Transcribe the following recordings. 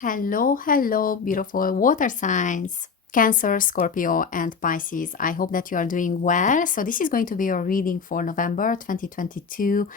Hello, beautiful water signs. Cancer, Scorpio, and Pisces. I hope that you are doing well. So, this is going to be your reading for November 2022.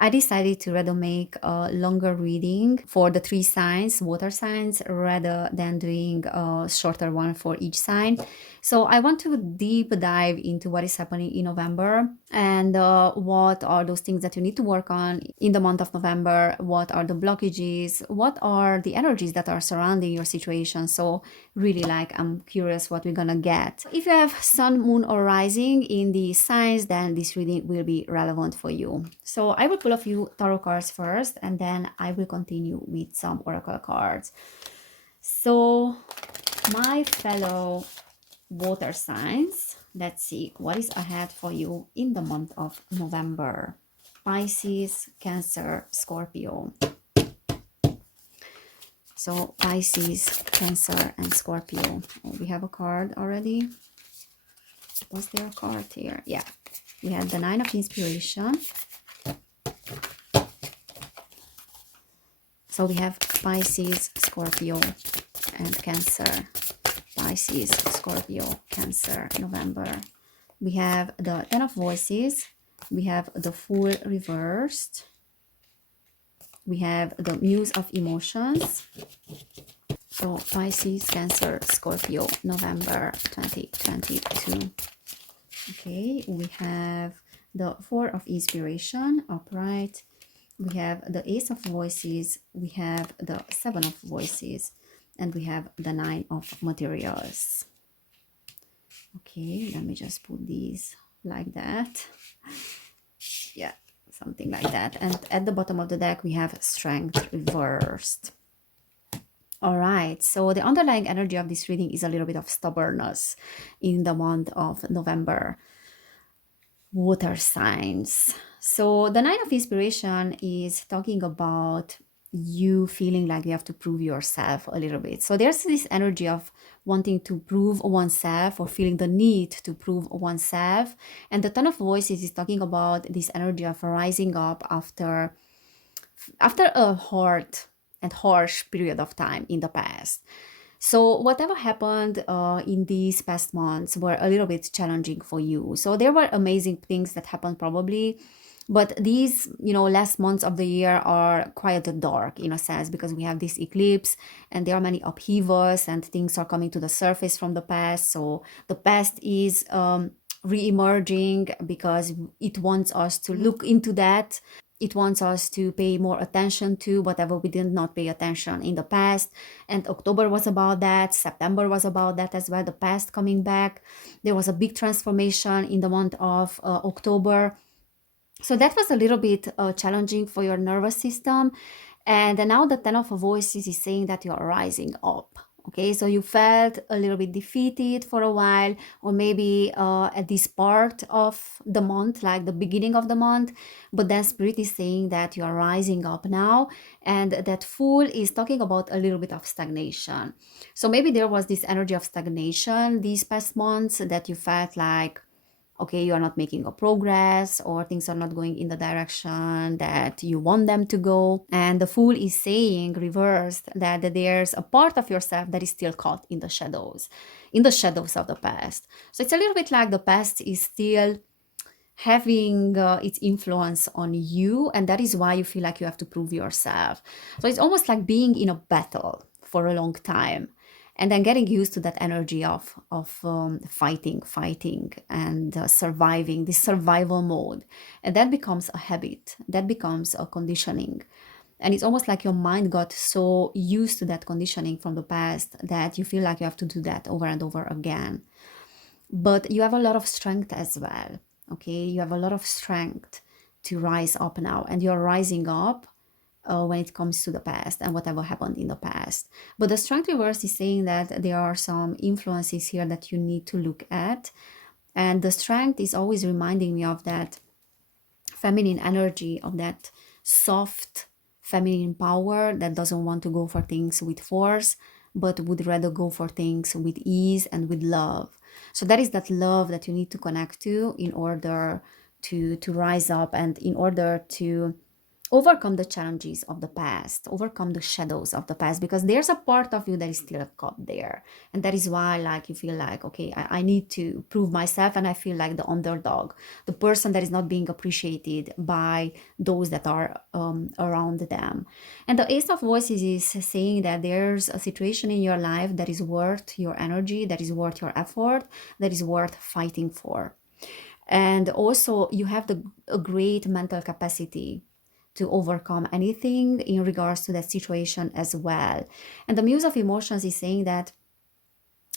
I decided to rather make a longer reading for the three signs, water signs, rather than doing a shorter one for each sign. So, I want to deep dive into what is happening in November and what are those things that you need to work on in the month of November, what are the blockages, what are the energies that are surrounding your situation. So really, like, I'm curious what we're gonna get. If you have sun, moon, or rising in the signs, then this reading will be relevant for you. So I will pull a few tarot cards first, and then I will continue with some oracle cards. So my fellow water signs, let's see what is ahead for you in the month of November. Pisces, Cancer, Scorpio. So Pisces, Cancer, and Scorpio. Oh, we have a card already. Was there a card here? Yeah. We had the Nine of Inspiration. So we have Pisces, Scorpio, and Cancer. Pisces, Scorpio, Cancer, November. We have the Ten of Voices. We have the Fool reversed. We have the Muse of Emotions. So Pisces, Cancer, Scorpio, November 2022. Okay, we have the Four of Inspiration, upright. We have the Ace of Voices. We have the Seven of Voices. And we have the Nine of Materials. Okay, let me just put these like that. Yeah, something like that. And at the bottom of the deck, we have Strength reversed. All right, so the underlying energy of this reading is a little bit of stubbornness in the month of November. Water signs. So the Nine of Inspiration is talking about you feeling like you have to prove yourself a little bit. So there's this energy of wanting to prove oneself or feeling the need to prove oneself. And the Ten of Voices is talking about this energy of rising up after a hard and harsh period of time in the past. So whatever happened in these past months were a little bit challenging for you. So there were amazing things that happened probably, but these, last months of the year are quite dark in a sense because we have this eclipse and there are many upheavals and things are coming to the surface from the past. So the past is re-emerging because it wants us to look into that. It wants us to pay more attention to whatever we did not pay attention in the past. And October was about that. September was about that as well, the past coming back. There was a big transformation in the month of October. So that was a little bit challenging for your nervous system. And now the Ten of Voices is saying that you are rising up. Okay, so you felt a little bit defeated for a while, or maybe at this part of the month, like the beginning of the month. But then Spirit is saying that you are rising up now, and that Fool is talking about a little bit of stagnation. So maybe there was this energy of stagnation these past months that you felt like, okay, you are not making a progress or things are not going in the direction that you want them to go. And the Fool is saying, reversed, that there's a part of yourself that is still caught in the shadows of the past. So it's a little bit like the past is still having its influence on you, and that is why you feel like you have to prove yourself. So it's almost like being in a battle for a long time and then getting used to that energy of fighting and surviving, this survival mode. And that becomes a habit, that becomes a conditioning. And it's almost like your mind got so used to that conditioning from the past that you feel like you have to do that over and over again. But you have a lot of strength as well. Okay, you have a lot of strength to rise up now, and you're rising up when it comes to the past and whatever happened in the past. But the strength reverse is saying that there are some influences here that you need to look at. And the strength is always reminding me of that feminine energy, of that soft feminine power that doesn't want to go for things with force, but would rather go for things with ease and with love. So that is that love that you need to connect to in order to rise up and in order to overcome the challenges of the past, overcome the shadows of the past, because there's a part of you that is still caught there. And that is why, like, you feel like, okay, I need to prove myself, and I feel like the underdog, the person that is not being appreciated by those that are around them. And the Ace of Voices is saying that there's a situation in your life that is worth your energy, that is worth your effort, that is worth fighting for. And also, you have a great mental capacity to overcome anything in regards to that situation as well. And the Muse of Emotions is saying that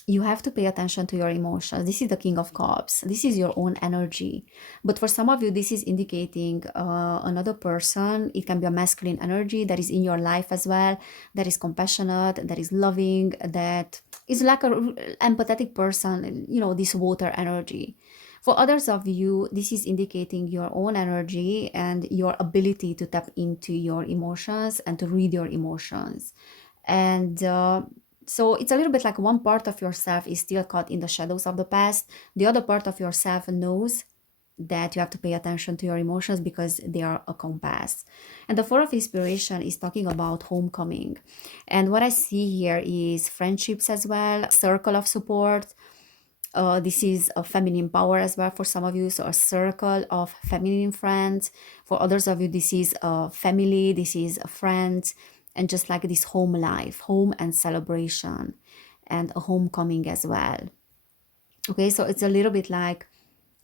you have to pay attention to your emotions. This is the King of Cups. This is your own energy. But for some of you, this is indicating another person. It can be a masculine energy that is in your life as well, that is compassionate, that is loving, that is like a empathetic person, this water energy. For others of you, this is indicating your own energy and your ability to tap into your emotions and to read your emotions. And so it's a little bit like one part of yourself is still caught in the shadows of the past. The other part of yourself knows that you have to pay attention to your emotions because they are a compass. And the Four of Inspiration is talking about homecoming. And what I see here is friendships as well, circle of support. This is a feminine power as well for some of you, so a circle of feminine friends. For others of you, this is a family, this is a friend, and just like this home life, home and celebration, and a homecoming as well. Okay, so it's a little bit like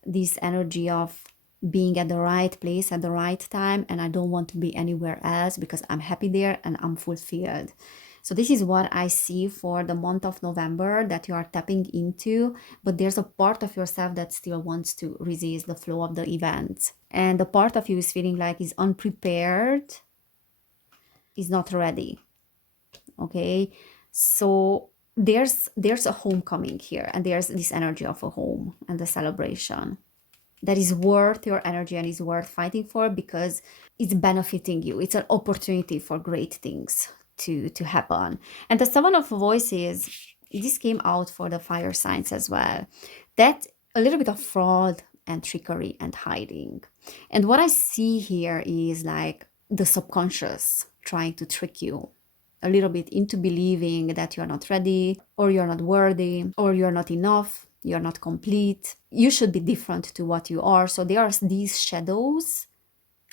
this energy of being at the right place at the right time, and I don't want to be anywhere else because I'm happy there and I'm fulfilled. So this is what I see for the month of November that you are tapping into, but there's a part of yourself that still wants to resist the flow of the events. And the part of you is feeling like is unprepared, is not ready. Okay? So there's a homecoming here, and there's this energy of a home and the celebration that is worth your energy and is worth fighting for because it's benefiting you. It's an opportunity for great things to happen. And the Seven of Voices, this came out for the fire signs as well. That a little bit of fraud and trickery and hiding. And what I see here is like the subconscious trying to trick you a little bit into believing that you're not ready, or you're not worthy, or you're not enough, you're not complete, you should be different to what you are. So there are these shadows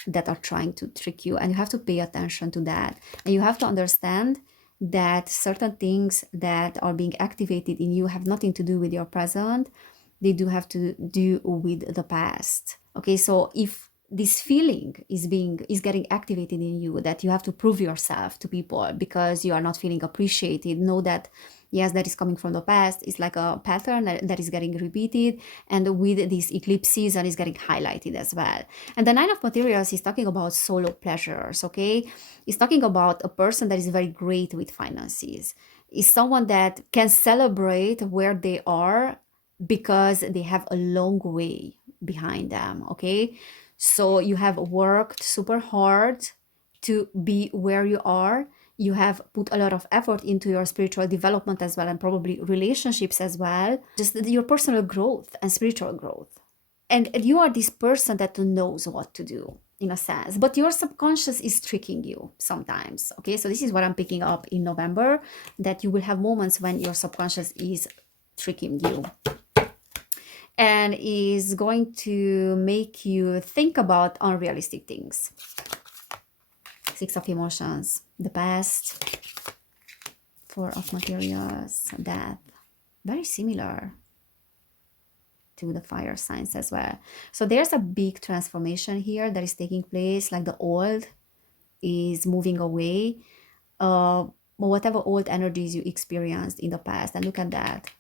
that are trying to trick you, and you have to pay attention to that. And you have to understand that certain things that are being activated in you have nothing to do with your present. They do have to do with the past. Okay, so if this feeling is getting activated in you that you have to prove yourself to people because you are not feeling appreciated, know that yes, that is coming from the past. It's like a pattern that is getting repeated, and with these eclipse season is getting highlighted as well. And the Nine of Materials is talking about solo pleasures. Okay, it's talking about a person that is very great with finances, is someone that can celebrate where they are because they have a long way behind them. Okay, so you have worked super hard to be where you are. You have put a lot of effort into your spiritual development as well, and probably relationships as well, just your personal growth and spiritual growth. And you are this person that knows what to do in a sense, but your subconscious is tricking you sometimes. Okay, so this is what I'm picking up in November, that you will have moments when your subconscious is tricking you and is going to make you think about unrealistic things. Six of Emotions, the past, Four of Materials, death. Very similar to the fire signs as well. So there's a big transformation here that is taking place, like the old is moving away. Whatever old energies you experienced in the past, and look at that.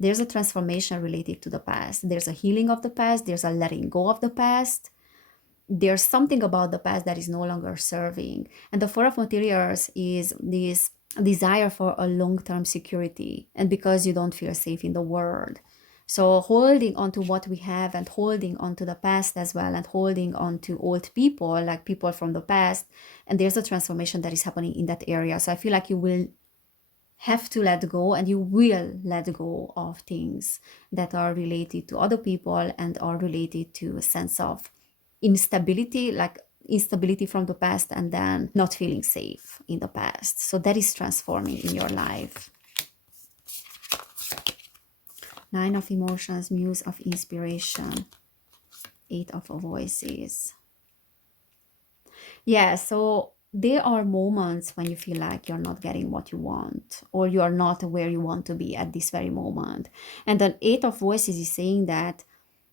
There's a transformation related to the past. There's a healing of the past. There's a letting go of the past. There's something about the past that is no longer serving. And the Four of Materials is this desire for a long-term security, and because you don't feel safe in the world. So holding on to what we have, and holding on to the past as well, and holding on to old people, like people from the past. And there's a transformation that is happening in that area. So I feel like you will have to let go, and you will let go of things that are related to other people and are related to a sense of instability, like instability from the past and then not feeling safe in the past. So that is transforming in your life. Nine of emotions, muse of inspiration, eight of voices. Yeah, so there are moments when you feel like you're not getting what you want, or you are not where you want to be at this very moment. And the eight of voices is saying that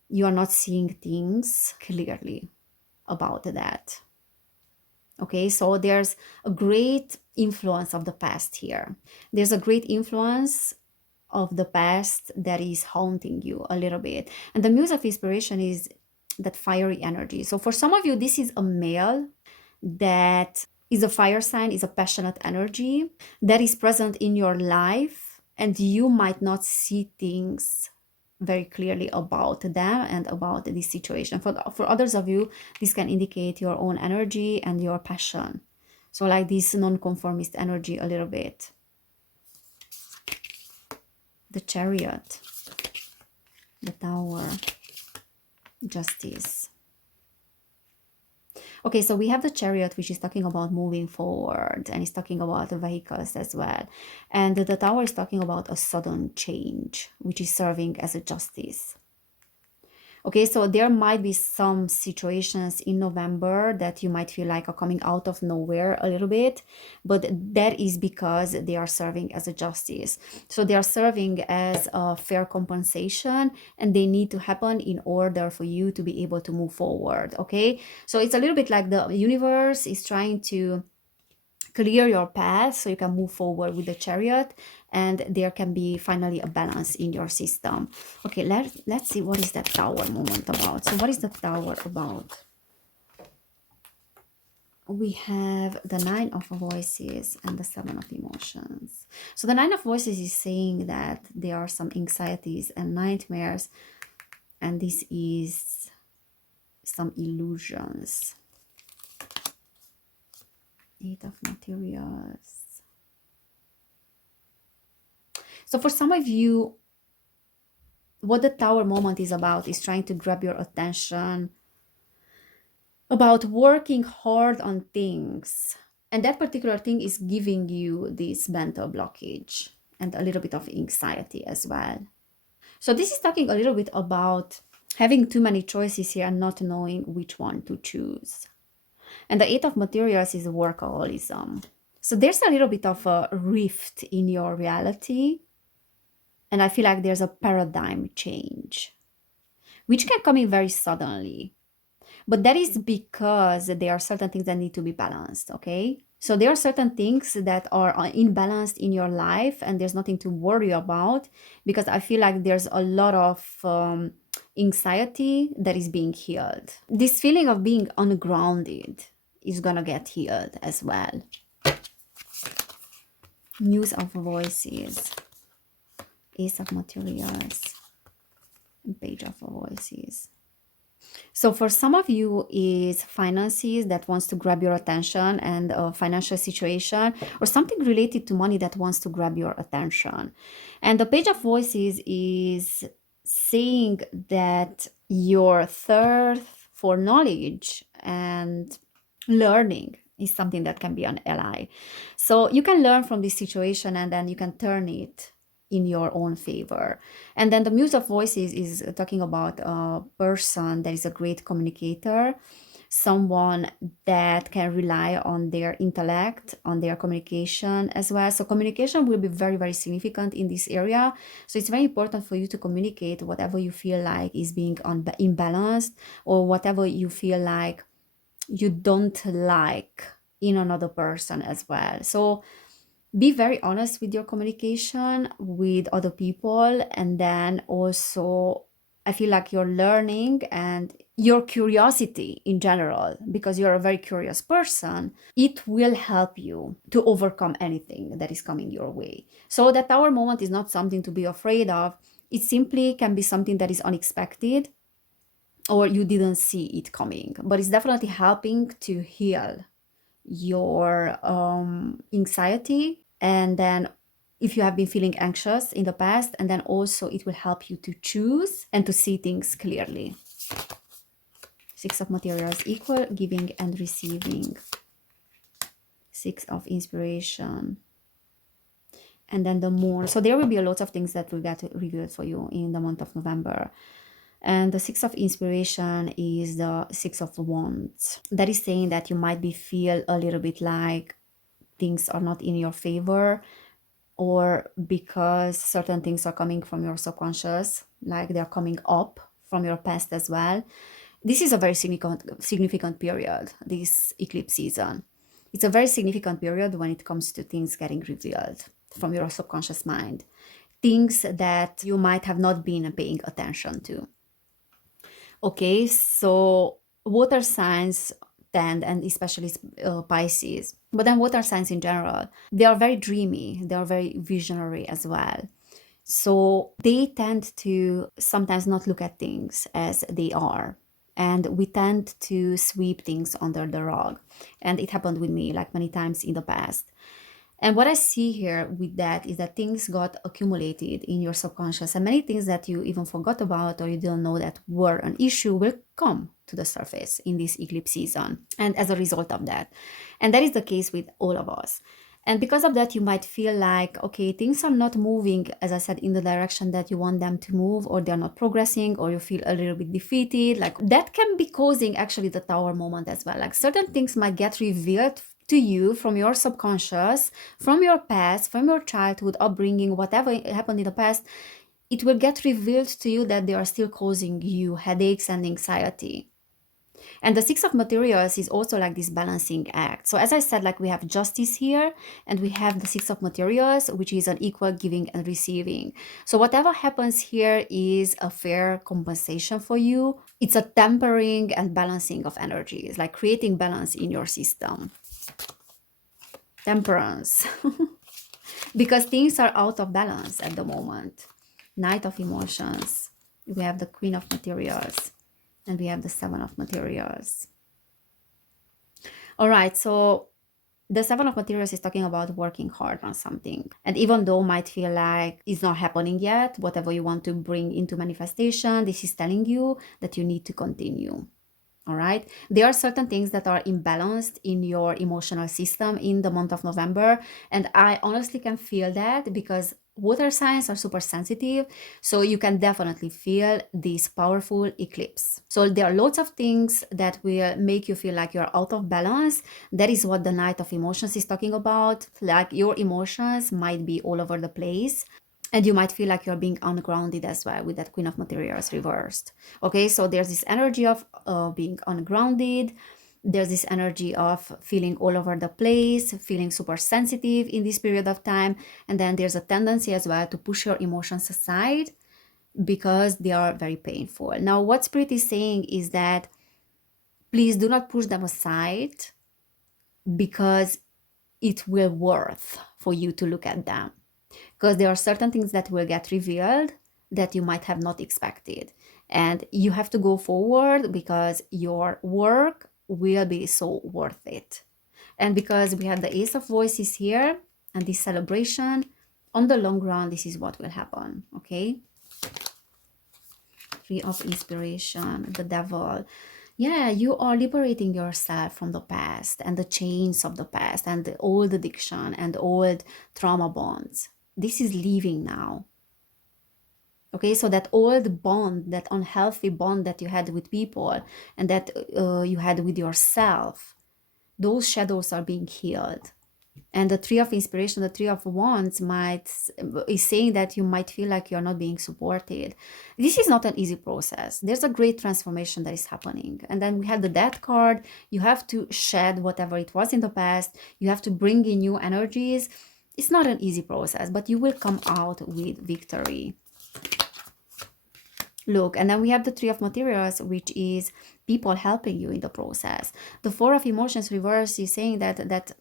you are not seeing things clearly about that. Okay, so there's a great influence of the past here. There's a great influence of the past that is haunting you a little bit. And the muse of inspiration is that fiery energy. So for some of you, this is a male that is a fire sign, is a passionate energy that is present in your life, and you might not see things very clearly about them and about this situation. For others of you, this can indicate your own energy and your passion. So like this non-conformist energy a little bit. The Chariot, the Tower, Justice. Okay, so we have the Chariot, which is talking about moving forward, and it's talking about the vehicles as well. And the Tower is talking about a sudden change, which is serving as a justice. Okay, so there might be some situations in November that you might feel like are coming out of nowhere a little bit, but that is because they are serving as a justice. So they are serving as a fair compensation, and they need to happen in order for you to be able to move forward. Okay, so it's a little bit like the universe is trying to clear your path so you can move forward with the Chariot, and there can be finally a balance in your system. Okay, let's see what is that Tower moment about. So what is the Tower about? We have the Nine of Voices and the Seven of Emotions. So the Nine of Voices is saying that there are some anxieties and nightmares, and this is some illusions. Eight of Materials. So for some of you, what the Tower moment is about is trying to grab your attention, about working hard on things. And that particular thing is giving you this mental blockage and a little bit of anxiety as well. So this is talking a little bit about having too many choices here and not knowing which one to choose. And the Eight of Materials is workaholism. So there's a little bit of a rift in your reality. And I feel like there's a paradigm change, which can come in very suddenly. But that is because there are certain things that need to be balanced, okay? So there are certain things that are imbalanced in your life, and there's nothing to worry about, because I feel like there's a lot of anxiety that is being healed. This feeling of being ungrounded is gonna get healed as well. News of Voices, Ace of Materials, and Page of Voices. So for some of you is finances that wants to grab your attention, and a financial situation or something related to money that wants to grab your attention. And the Page of Voices is saying that your thirst for knowledge and learning is something that can be an ally. So you can learn from this situation, and then you can turn it in your own favor. And then the Muse of Voices is talking about a person that is a great communicator, someone that can rely on their intellect, on their communication as well. So communication will be very, very significant in this area. So it's very important for you to communicate whatever you feel like is being imbalanced, or whatever you feel like you don't like in another person as well. So be very honest with your communication with other people. And then also, I feel like your learning and your curiosity in general, because you're a very curious person, it will help you to overcome anything that is coming your way. So that Tower moment is not something to be afraid of. It simply can be something that is unexpected, or you didn't see it coming, but it's definitely helping to heal your anxiety. And then if you have been feeling anxious in the past, and then also it will help you to choose and to see things clearly. Six of Materials, equal giving and receiving. Six of Inspiration. And then the Moon. So there will be a lot of things that will get revealed for you in the month of November. And the Six of Inspiration is the Six of Wands. That is saying that you might be feel a little bit like things are not in your favor, or because certain things are coming from your subconscious, like they're coming up from your past as well. This is a very significant period, this eclipse season. It's a very significant period when it comes to things getting revealed from your subconscious mind. Things that you might have not been paying attention to. Okay, so water signs tend, and especially Pisces, but then water signs in general, they are very dreamy, they are very visionary as well. So they tend to sometimes not look at things as they are. And we tend to sweep things under the rug. And it happened with me like many times in the past. And what I see here with that is that things got accumulated in your subconscious, and many things that you even forgot about or you didn't know that were an issue will come to the surface in this eclipse season. And as a result of that, and that is the case with all of us. And because of that, you might feel like, okay, things are not moving, as I said, in the direction that you want them to move, or they're not progressing, or you feel a little bit defeated. Like that can be causing actually the Tower moment as well. Like certain things might get revealed to you from your subconscious, from your past, from your childhood, upbringing, whatever happened in the past. It will get revealed to you that they are still causing you headaches and anxiety. And the Six of Materials is also like this balancing act. So as I said, like we have justice here, and we have the Six of Materials, which is an equal giving and receiving. So whatever happens here is a fair compensation for you. It's a tempering and balancing of energies, like creating balance in your system. Temperance. Because things are out of balance at the moment. Knight of Emotions. We have the Queen of Materials. And we have the Seven of Materials. All right, so the Seven of Materials is talking about working hard on something. And even though might feel like it's not happening yet, whatever you want to bring into manifestation, this is telling you that you need to continue. All right. There are certain things that are imbalanced in your emotional system in the month of November. And I honestly can feel that because water signs are super sensitive. So you can definitely feel this powerful eclipse. So there are lots of things that will make you feel like you're out of balance. That is what the Knight of Emotions is talking about. Like your emotions might be all over the place. And you might feel like you're being ungrounded as well with that Queen of Materials reversed. Okay, so there's this energy of being ungrounded. There's this energy of feeling all over the place, feeling super sensitive in this period of time. And then there's a tendency as well to push your emotions aside because they are very painful. Now, what Spirit is saying is that please do not push them aside because it will worth for you to look at them. Because there are certain things that will get revealed that you might have not expected. And you have to go forward because your work will be so worth it. And because we have the Ace of Voices here and this celebration, on the long run, this is what will happen, okay? Three of Inspiration, the Devil. Yeah, you are liberating yourself from the past and the chains of the past and the old addiction and old trauma bonds. This is leaving now. Okay, so that old bond, that unhealthy bond that you had with people and that you had with yourself, those shadows are being healed. And the Three of Inspiration, the Three of Wands is saying that you might feel like you're not being supported. This is not an easy process. There's a great transformation that is happening. And then we have the Death card. You have to shed whatever it was in the past. You have to bring in new energies. It's not an easy process, but you will come out with victory. Look, and then we have the Three of Materials, which is people helping you in the process. The Four of Emotions reverse is saying that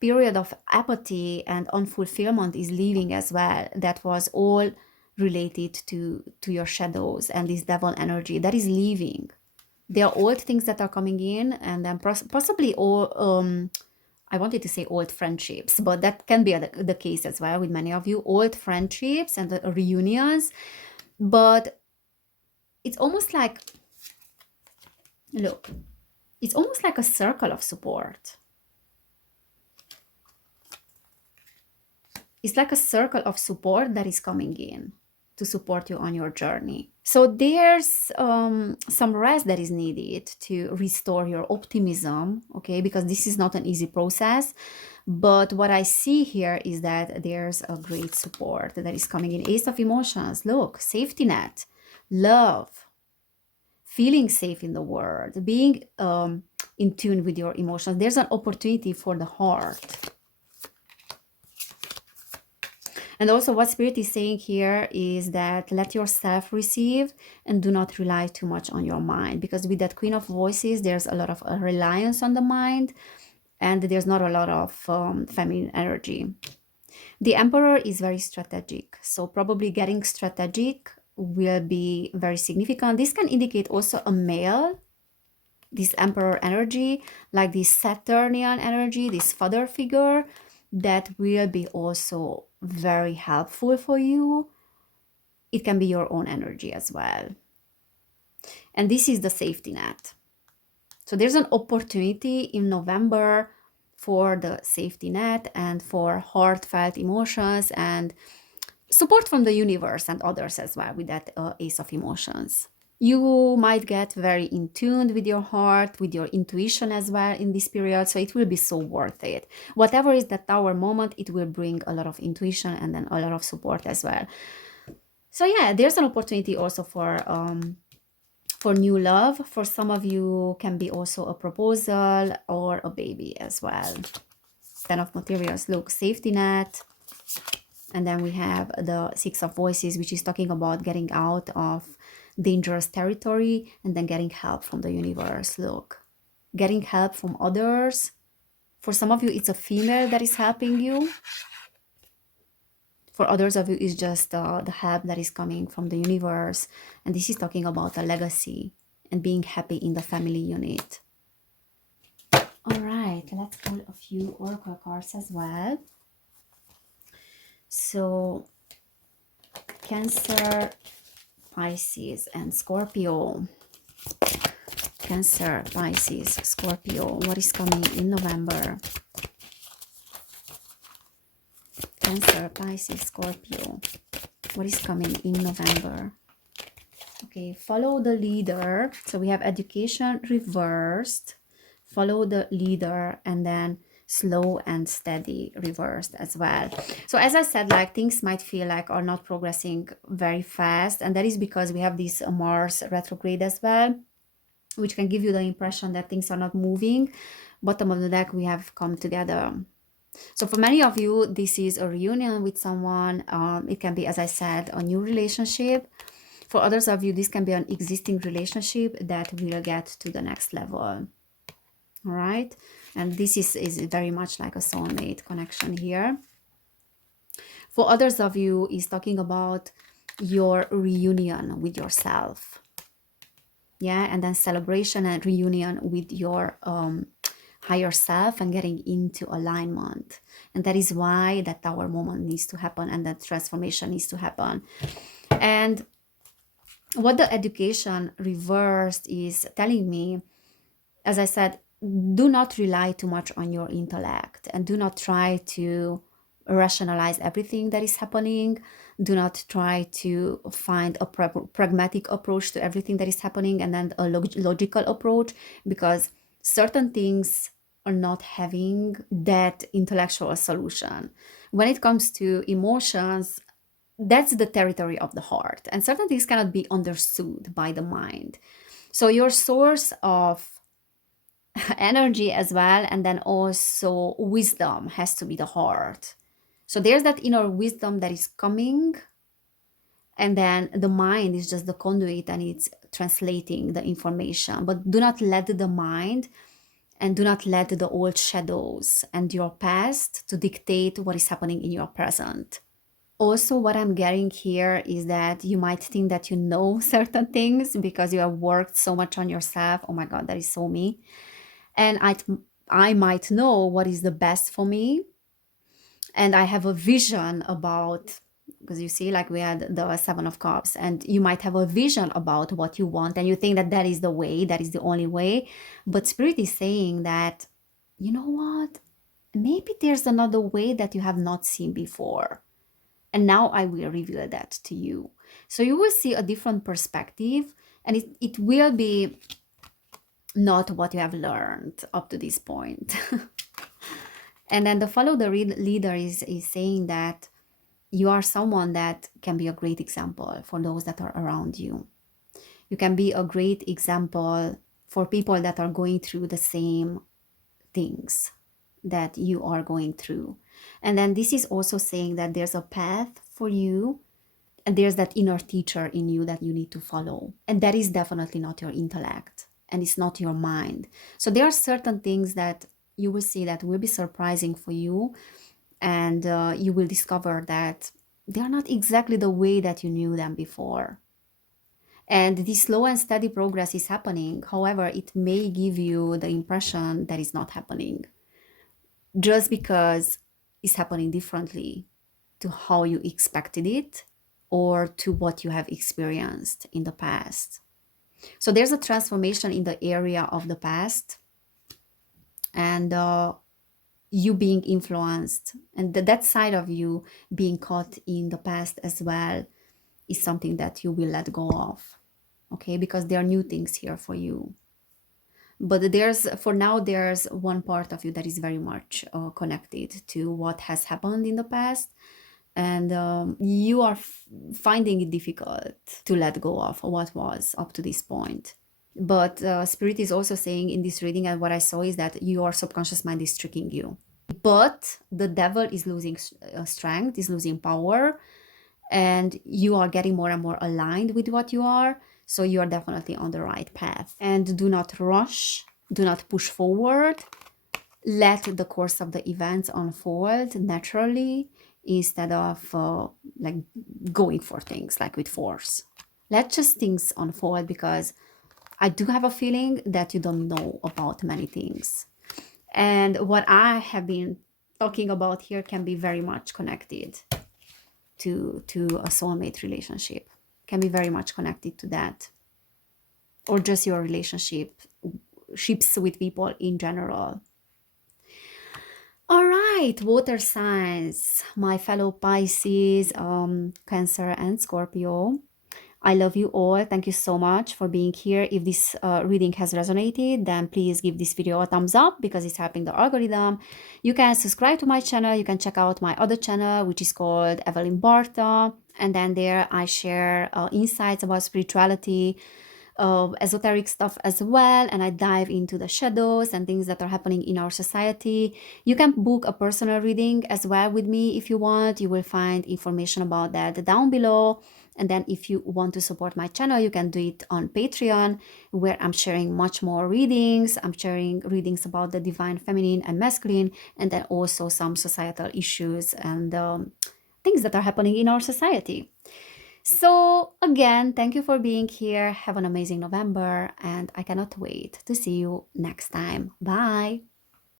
period of apathy and unfulfillment is leaving as well. That was all related to your shadows and this devil energy that is leaving. There are old things that are coming in, and then possibly all I wanted to say old friendships, but that can be the case as well with many of you, old friendships and reunions. But it's almost like Look, it's almost like a circle of support. It's like a circle of support that is coming in to support you on your journey. So there's some rest that is needed to restore your optimism, okay? Because this is not an easy process. But what I see here is that there's a great support that is coming in. Ace of Emotions, look, safety net, love, feeling safe in the world, being in tune with your emotions. There's an opportunity for the heart. And also, what Spirit is saying here is that let yourself receive and do not rely too much on your mind. Because with that Queen of Voices, there's a lot of reliance on the mind, and there's not a lot of feminine energy. The Emperor is very strategic. So, probably getting strategic will be very significant. This can indicate also a male, this Emperor energy, like this Saturnian energy, this father figure, that will be also very helpful for you. It can be your own energy as well. And this is the safety net. So there's an opportunity in November for the safety net and for heartfelt emotions and support from the universe and others as well with that Ace of Emotions. You might get very in tune with your heart, with your intuition as well in this period. So it will be so worth it. Whatever is that Tower moment, it will bring a lot of intuition and then a lot of support as well. So yeah, there's an opportunity also for new love. For some of you can be also a proposal or a baby as well. Ten of Materials, look, safety net. And then we have the Six of Voices, which is talking about getting out of dangerous territory and then getting help from the universe. Look, getting help from others. For some of you, it's a female that is helping you. For others of you, it's just the help that is coming from the universe. And this is talking about a legacy and being happy in the family unit. All right, let's pull a few oracle cards as well. So, Cancer, Pisces, and Scorpio. Cancer, Pisces, Scorpio. What is coming in November? Cancer, Pisces, Scorpio. What is coming in November? Okay, follow the leader. So we have education reversed. Follow the leader, and then slow and steady reversed as well. So as I said, like things might feel like are not progressing very fast, and that is because we have this Mars retrograde as well, which can give you the impression that things are not moving. Bottom of the deck, we have come together. So for many of you, this is a reunion with someone. It can be, as I said, a new relationship. For others of you, this can be an existing relationship that will get to the next level. All right. And this is very much like a soulmate connection here. For others of you, is talking about your reunion with yourself. Yeah. And then celebration and reunion with your higher self and getting into alignment. And that is why that Tower moment needs to happen and that transformation needs to happen. And what the education reversed is telling me, as I said, do not rely too much on your intellect and do not try to rationalize everything that is happening. Do not try to find a pragmatic approach to everything that is happening and then a logical approach, because certain things are not having that intellectual solution. When it comes to emotions, that's the territory of the heart, and certain things cannot be understood by the mind. So your source of energy as well, and then also wisdom, has to be the heart. So there's that inner wisdom that is coming, and then the mind is just the conduit and it's translating the information. But do not let the mind and do not let the old shadows and your past to dictate what is happening in your present. Also, what I'm getting here is that you might think that you know certain things because you have worked so much on yourself. Oh my God, that is so me. And I might know what is the best for me. And I have a vision about because you see, like we had the Seven of Cups, and you might have a vision about what you want, and you think that that is the way, that is the only way. But Spirit is saying that, you know what? Maybe there's another way that you have not seen before. And now I will reveal that to you. So you will see a different perspective, and it will be not what you have learned up to this point. And then the follow the leader is saying that you are someone that can be a great example for those that are around you. You can be a great example for people that are going through the same things that you are going through. And then this is also saying that there's a path for you, and there's that inner teacher in you that you need to follow. And that is definitely not your intellect, and it's not your mind. So there are certain things that you will see that will be surprising for you, and you will discover that they are not exactly the way that you knew them before. And this slow and steady progress is happening. However, it may give you the impression that it's not happening just because it's happening differently to how you expected it or to what you have experienced in the past. So there's a transformation in the area of the past, and you being influenced, and that side of you being caught in the past as well is something that you will let go of, okay? Because there are new things here for you. But for now, there's one part of you that is very much connected to what has happened in the past, and you are finding it difficult to let go of what was up to this point. But Spirit is also saying in this reading, and what I saw is that your subconscious mind is tricking you. But the devil is losing strength, is losing power, and you are getting more and more aligned with what you are. So you are definitely on the right path. And do not rush, do not push forward. Let the course of the events unfold naturally instead of like going for things like with force. Let just things unfold, because I do have a feeling that you don't know about many things. And what I have been talking about here can be very much connected to a soulmate relationship, can be very much connected to that, or just your ships with people in general. All right, water signs, my fellow Pisces, Cancer and Scorpio. I love you all. Thank you so much for being here. If this reading has resonated, then please give this video a thumbs up, because it's helping the algorithm. You can subscribe to my channel. You can check out my other channel, which is called Evelyn Barta. And then there I share insights about spirituality, esoteric stuff as well, and I dive into the shadows and things that are happening in our society. You can book a personal reading as well with me if you want. You will find information about that down below. And then if you want to support my channel, you can do it on Patreon, where I'm sharing much more readings. I'm sharing readings about the divine feminine and masculine, and then also some societal issues and things that are happening in our society. So again, thank you for being here. Have an amazing November, and I cannot wait to see you next time. Bye.